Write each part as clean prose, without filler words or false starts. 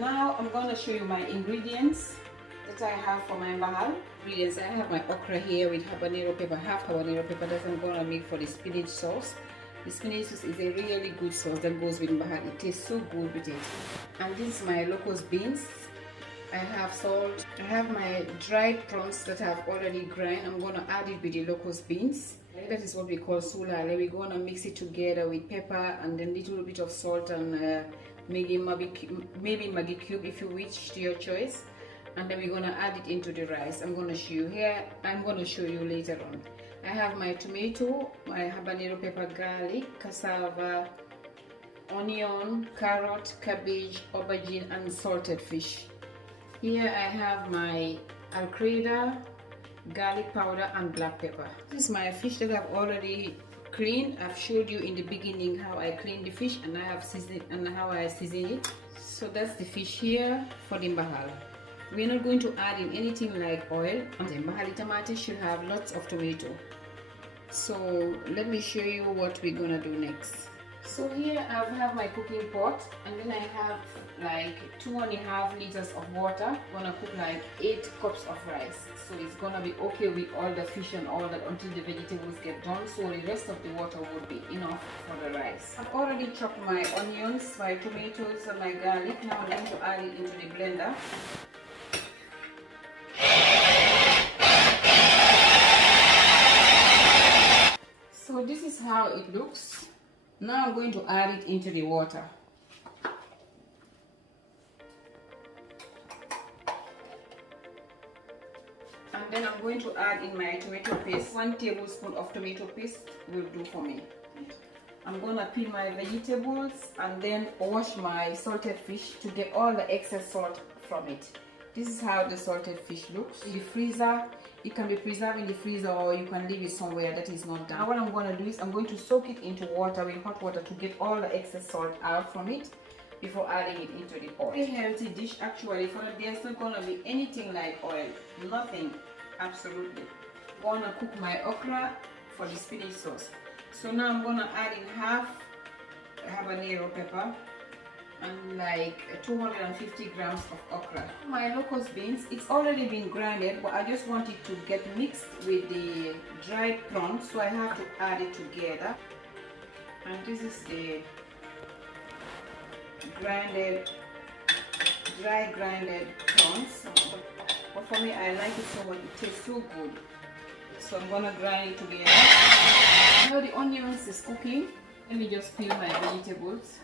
Now I'm going to show you my ingredients that I have for my Mbahal. Ingredients, I have my okra here with habanero pepper, half habanero pepper that I'm going to make for the spinach sauce. The spinach sauce is a really good sauce that goes with Mbahal. It tastes so good with it. And this is my locust beans. I have salt. I have my dried prawns that I've already grind. I'm going to add it with the locust beans. That is what we call sulale. We're going to mix it together with pepper and then a little bit of salt and maybe Maggi cube if you wish, to your choice. And then we're going to add it into the rice. I'm going to show you here. I'm going to show you later on. I have my tomato, my habanero pepper, garlic, cassava, onion, carrot, cabbage, aubergine, and salted fish. Here I have my alcreda, garlic powder, and black pepper. This is my fish that I've already cleaned. I've showed you in the beginning how I clean the fish and I have seasoned it and how I season it. So that's the fish here for the Mbahal. We're not going to add in anything like oil. The Mbahali tomato should have lots of tomato. So let me show you what we're gonna do next. So here I have my cooking pot, and then I have like 2.5 liters of water. I'm gonna cook like 8 cups of rice. So it's gonna be okay with all the fish and all that until the vegetables get done. So the rest of the water will be enough for the rice. I've already chopped my onions, my tomatoes, and my garlic. Now I'm going to add it into the blender. So this is how it looks. Now I'm going to add it into the water. And then I'm going to add in my tomato paste. 1 tablespoon of tomato paste will do for me. I'm going to peel my vegetables and then wash my salted fish to get all the excess salt from it. This is how the salted fish looks. In the freezer, it can be preserved in the freezer or you can leave it somewhere that is not damp. Now what I'm going to do is I'm going to soak it into water, with hot water, to get all the excess salt out from it before adding it into the pot. A healthy dish actually. For the there's not going to be anything like oil. Nothing. Absolutely. I'm going to cook my okra for the spinach sauce. So now I'm going to add in half habanero pepper and like 250 grams of okra. My locust beans, it's already been grinded, but I just want it to get mixed with the dried prawns, so I have to add it together. And this is the dry grinded prawns. But for me, I like it so much, it tastes so good. So I'm gonna grind it together. Now the onions is cooking. Let me just peel my vegetables.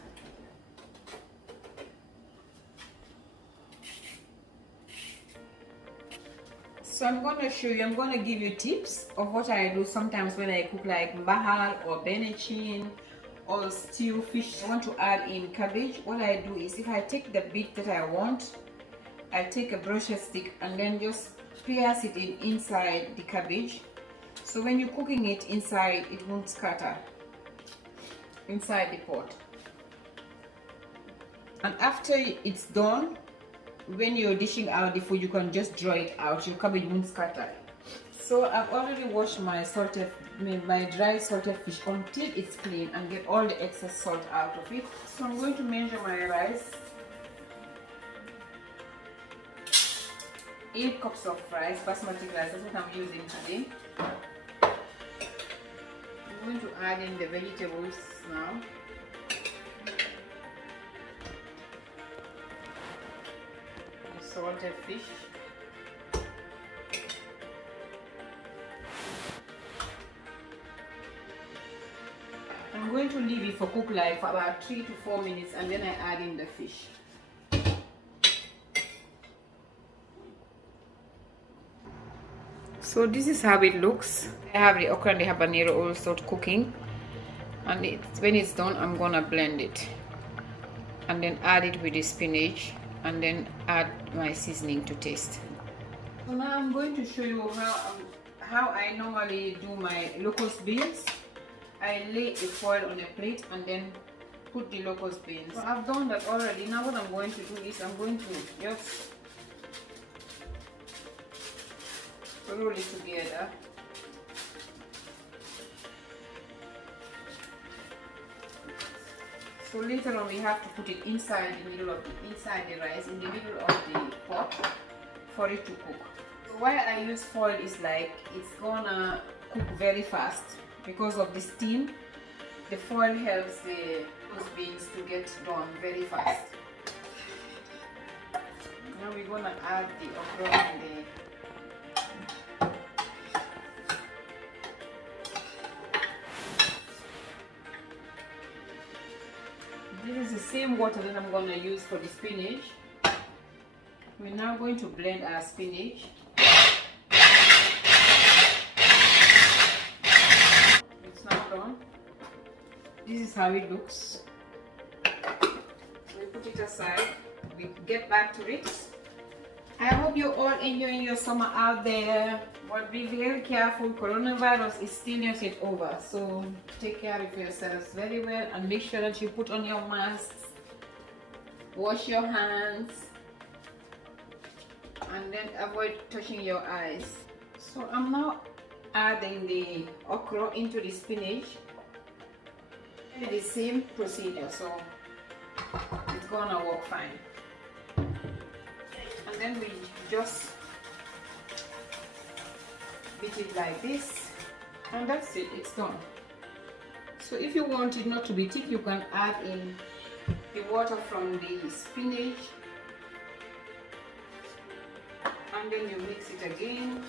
So I'm going to show you, I'm going to give you tips of what I do sometimes when I cook like Mbahal or benachin or stew fish. I want to add in cabbage. What I do is, if I take the bit that I want, I take a brush stick and then just pierce it in inside the cabbage. So when you're cooking it inside, it won't scatter inside the pot. And after it's done, when you're dishing out the food, you can just draw it out. Your cabbage won't scatter. So I've already washed my dry salted fish until it's clean and get all the excess salt out of it. So I'm going to measure my rice. 8 cups of rice, basmati rice. That's what I'm using today. I'm going to add in the vegetables now. Salted fish. I'm going to leave it for cook like for about 3 to 4 minutes and then I add in the fish. So this is how it looks. I have the okra and the habanero all start cooking, and when it's done, I'm gonna blend it and then add it with the spinach and then add my seasoning to taste. So now I'm going to show you how I normally do my locust beans. I lay a foil on a plate and then put the locust beans. So I've done that already. Now what I'm going to do is I'm going to just roll it together. So So later on we have to put it inside the rice, in the middle of the pot for it to cook. So why I use foil is like it's gonna cook very fast because of the steam. The foil helps those beans to get done very fast. Now we're gonna add the okra and this is the same water that I'm going to use for the spinach. We're now going to blend our spinach. It's now done. This is how it looks. We put it aside. We get back to it. I hope you're all enjoying your summer out there. But be very careful, coronavirus is still not yet over, so take care of yourselves very well and make sure that you put on your masks, wash your hands, and then avoid touching your eyes. So I'm now adding the okra into the spinach. It's the same procedure, so it's gonna work fine. And then we just beat it like this, and that's it, it's done. So if you want it not to be thick, you can add in the water from the spinach, and then you mix it again.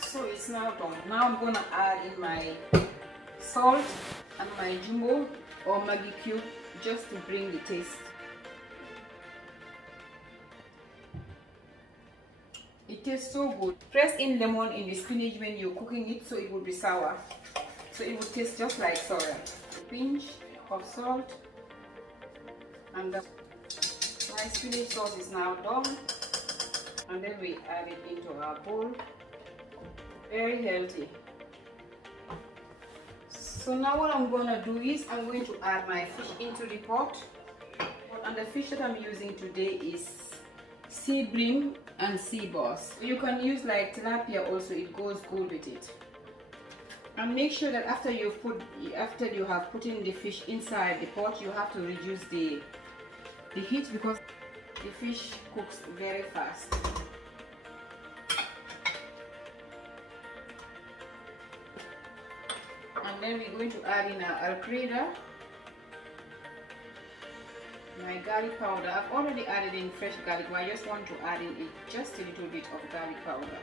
So it's now done. Now I'm gonna add in my salt and my jumbo or Maggi cube just to bring the taste. It tastes so good. Press in lemon in the spinach when you're cooking it so it will be sour. So it will taste just like sour. A pinch of salt, and my spinach sauce is now done. And then we add it into our bowl. Very healthy. So now what I'm gonna do is I'm going to add my fish into the pot. And the fish that I'm using today is sea bream and sea bass. You can use like tilapia also, it goes good with it. And make sure that after you have put in the fish inside the pot, you have to reduce the heat because the fish cooks very fast. And then we're going to add in our alfredo, my garlic powder. I've already added in fresh garlic, but I just want to add in just a little bit of garlic powder.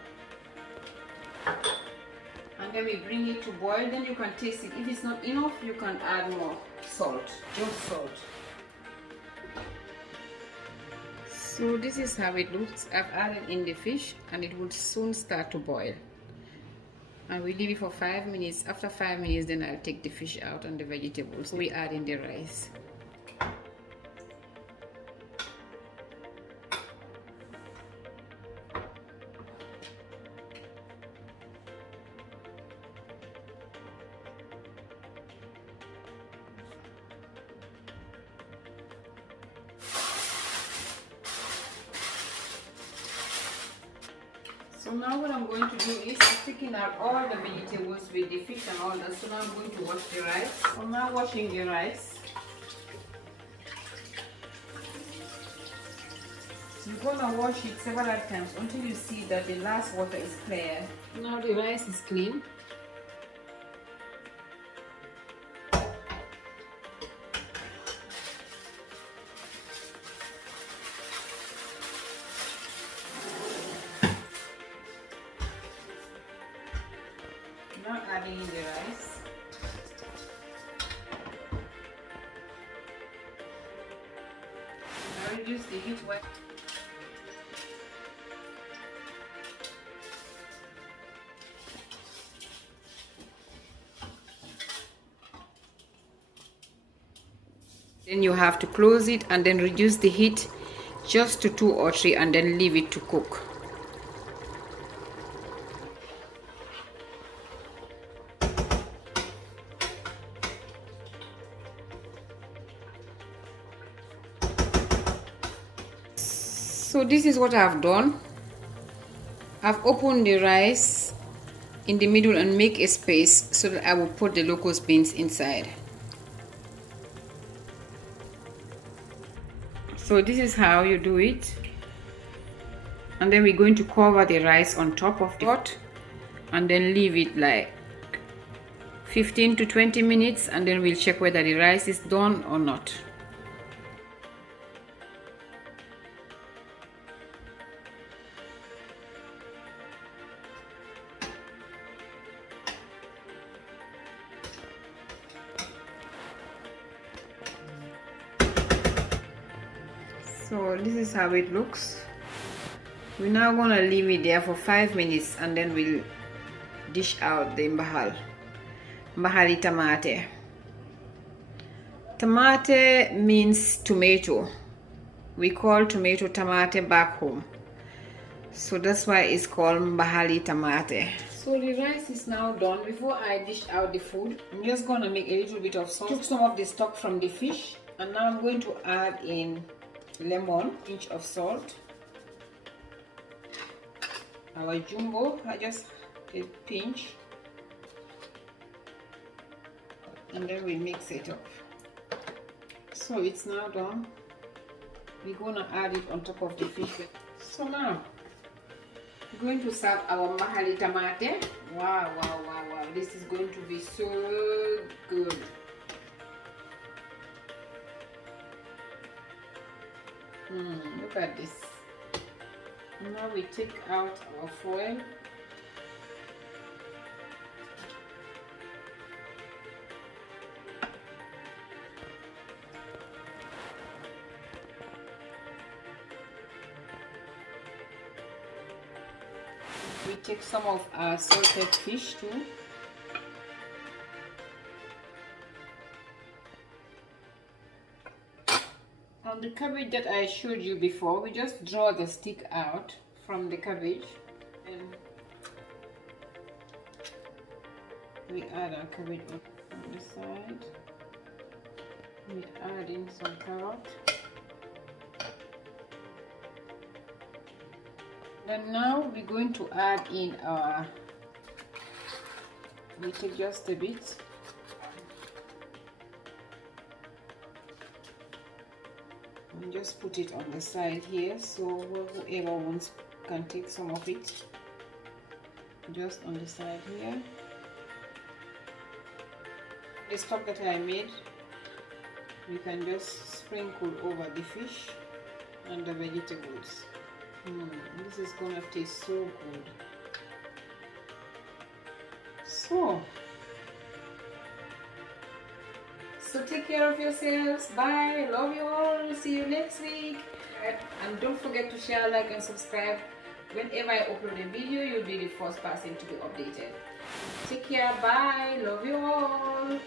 And then we bring it to boil. Then you can taste it. If it's not enough, you can add more salt, just salt. So this is how it looks. I've added in the fish and it will soon start to boil. And we leave it for 5 minutes. After 5 minutes, then I'll take the fish out and the vegetables. We add in the rice. So now what I'm going to do is taking out all the vegetables with the fish and all that. So now I'm going to wash the rice. So now washing the rice. So you're going to wash it several times until you see that the last water is clear. Now the rice is clean. Now adding in the rice. Now reduce the heat while then you have to close it and then reduce the heat just to 2 or 3 and then leave it to cook. So this is what I've done. I've opened the rice in the middle and make a space so that I will put the locust beans inside. So this is how you do it, and then we're going to cover the rice on top of the pot and then leave it like 15 to 20 minutes, and then we'll check whether the rice is done or not. So this is how it looks. We're now gonna leave it there for 5 minutes, and then we'll dish out the mbahal. Mbahali tamate. Tamate means tomato. We call tomato tamate back home. So that's why it's called mbahali tamate. So the rice is now done. Before I dish out the food, I'm just gonna make a little bit of sauce. Took some of the stock from the fish, and now I'm going to add in lemon, pinch of salt, our jumbo, I just a pinch, and then we mix it up. So it's now done. We're gonna add it on top of the fish. So now we're going to serve our mbahali tamate. Wow, wow, wow, wow, this is going to be so good. Look at this. Now we take out our foil. We take some of our salted fish too. On the cabbage that I showed you before, we just draw the stick out from the cabbage and we add our cabbage on the side. We add in some carrot. Then now we're going to add in our, we take just a bit. And just put it on the side here, so whoever wants can take some of it. Just on the side here. The stock that I made, we can just sprinkle over the fish and the vegetables. This is gonna taste so good. So take care of yourselves. Bye. Love you all. See you next week. And don't forget to share, like, and subscribe. Whenever I upload a video, you'll be the first person to be updated. Take care. Bye. Love you all.